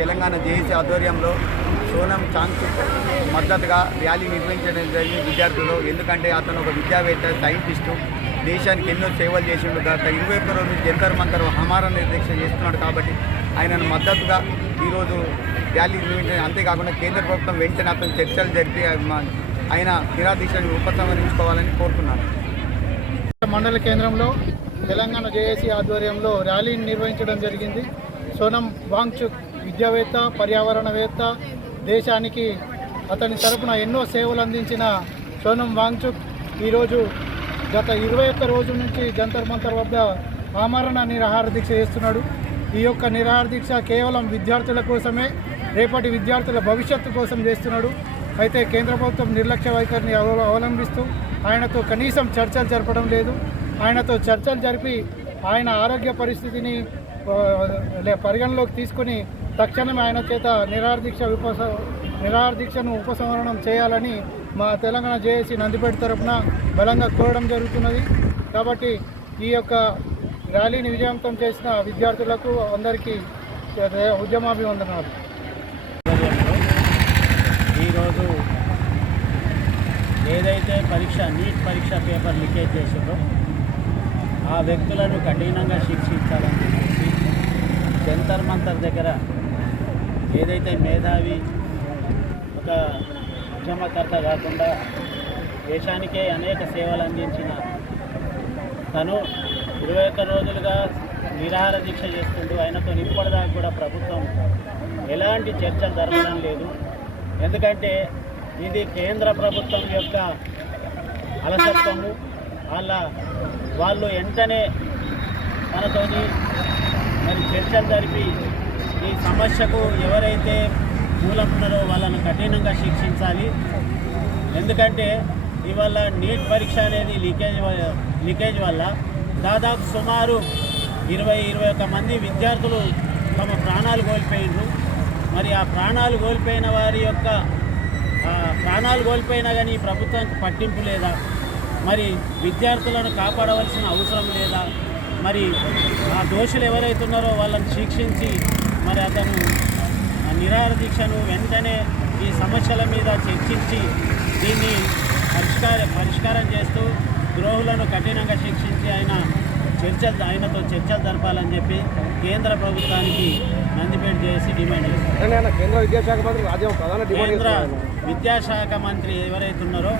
Telangana JAC ఆధ్వర్యంలో సోనం చాంగ్చుక్ మద్దతుగా rally నిర్వహించడం జరిగింది విద్యార్థులు. ఎందుకంటే అతను ఒక విద్యావేత్త, సైంటిస్టు, దేశానికి ఎన్నో సేవలు చేసిండు. గత 21 రోజులు జంతర్ మంతర్ ఆమరణ దీక్ష చేస్తున్నాడు. కాబట్టి ఆయనను మద్దతుగా ఈరోజు ర్యాలీ నిర్వహించడం. అంతేకాకుండా కేంద్ర ప్రభుత్వం వెంటనే అతను చర్చలు జరిపి ఆయన నిరాదీక్షను ఉపసంహరించుకోవాలని కోరుతున్నాను. మండల కేంద్రంలో తెలంగాణ జేఏసీ ఆధ్వర్యంలో ర్యాలీని నిర్వహించడం జరిగింది. సోనం వాంగ్చుక్ విద్యావేత్త, పర్యావరణవేత్త, దేశానికి అతని తరపున ఎన్నో సేవలు అందించిన సోనం వాంగ్చుక్ ఈరోజు గత 21 రోజుల నుంచి జంతర్ మంతర్ వద్ద ఆమరణ నిరాహార దీక్ష చేస్తున్నాడు. ఈ యొక్క నిరాహార దీక్ష కేవలం విద్యార్థుల కోసమే, రేపటి విద్యార్థుల భవిష్యత్తు కోసం చేస్తున్నాడు. అయితే కేంద్ర ప్రభుత్వం నిర్లక్ష్య వైఖరిని అవలంబిస్తూ ఆయనతో కనీసం చర్చలు జరపడం లేదు. ఆయనతో చర్చలు జరిపి ఆయన ఆరోగ్య పరిస్థితిని పరిగణలోకి తీసుకుని తక్షణమే ఆయన చేత నిరాహార దీక్షను ఉపసంహరణం చేయాలని మా తెలంగాణ జేఏసీ నందిపేట తరఫున బలంగా కోరడం జరుగుతున్నది. కాబట్టి ఈ యొక్క ర్యాలీని విజయవంతం చేసిన విద్యార్థులకు అందరికీ ఉద్యమాభివందనాలు. ఈరోజు ఏదైతే నీట్ పరీక్ష పేపర్ లీకేజ్ చేసిందో ఆ వ్యక్తులను కఠినంగా శిక్షించాలని చెప్పేసి జంతర్ మంతర్ దగ్గర ఏదైతే మేధావి ఒక ఉద్యమకర్త కాకుండా దేశానికే అనేక సేవలు అందించిన తను 21 రోజులుగా నిరాహార దీక్ష చేస్తుంటూ ఆయనతో ఇప్పటిదాకా కూడా ప్రభుత్వం ఎలాంటి చర్చలు జరగడం లేదు. ఎందుకంటే ఇది కేంద్ర ప్రభుత్వం యొక్క అలసత్వము. వాళ్ళు వెంటనే తనతోని మరి చర్చలు జరిపి ఈ సమస్యకు ఎవరైతే మూలం ఉన్నారో వాళ్ళను కఠినంగా శిక్షించాలి. ఎందుకంటే ఇవాళ నీట్ పరీక్ష అనేది లీకేజ్ వల్ల దాదాపు సుమారు 20-21 మంది విద్యార్థులు తమ ప్రాణాలు కోల్పోయినారు. మరి ఆ ప్రాణాలు కోల్పోయిన వారి యొక్క ప్రాణాలు కోల్పోయినా కానీ ప్రభుత్వానికి పట్టింపు లేదా? మరి విద్యార్థులను కాపాడవలసిన అవసరం లేదా? మరి ఆ దోషులు ఎవరైతే ఉన్నారో వాళ్ళని శిక్షించి మరి అతను నిరాహార దీక్షను వెంటనే ఈ సమస్యల మీద చర్చించి దీన్ని పరిష్కారం చేస్తూ ద్రోహులను కఠినంగా శిక్షించి ఆయనతో చర్చలు జరపాలని చెప్పి కేంద్ర ప్రభుత్వానికి నందిపేట జేఏసీ డిమాండ్ చేస్తారు. కేంద్ర విద్యాశాఖ మంత్రి ఎవరైతే ఉన్నారో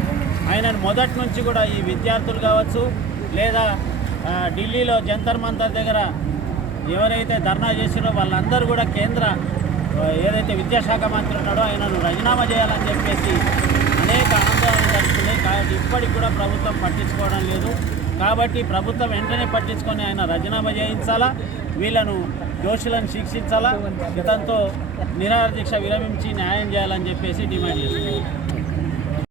ఆయనను మొదటి నుంచి కూడా ఈ విద్యార్థులు కావచ్చు లేదా ఢిల్లీలో జంతర్ మంతర్ దగ్గర ఎవరైతే ధర్నా చేసినో వాళ్ళందరూ కూడా ఏదైతే విద్యాశాఖ మంత్రి ఉన్నాడో ఆయనను రాజీనామా చేయాలని చెప్పేసి అనేక ఆందోళనలు జరుగుతున్నాయి. కాబట్టి ఇప్పటికి కూడా ప్రభుత్వం పట్టించుకోవడం లేదు. కాబట్టి ప్రభుత్వం వెంటనే పట్టించుకొని ఆయన రాజీనామా చేయించాలా, వీళ్ళను దోషులను శిక్షించాలా, ఇతనితో నిరాహార దీక్ష విరమించి న్యాయం చేయాలని చెప్పేసి డిమాండ్ చేస్తున్నారు.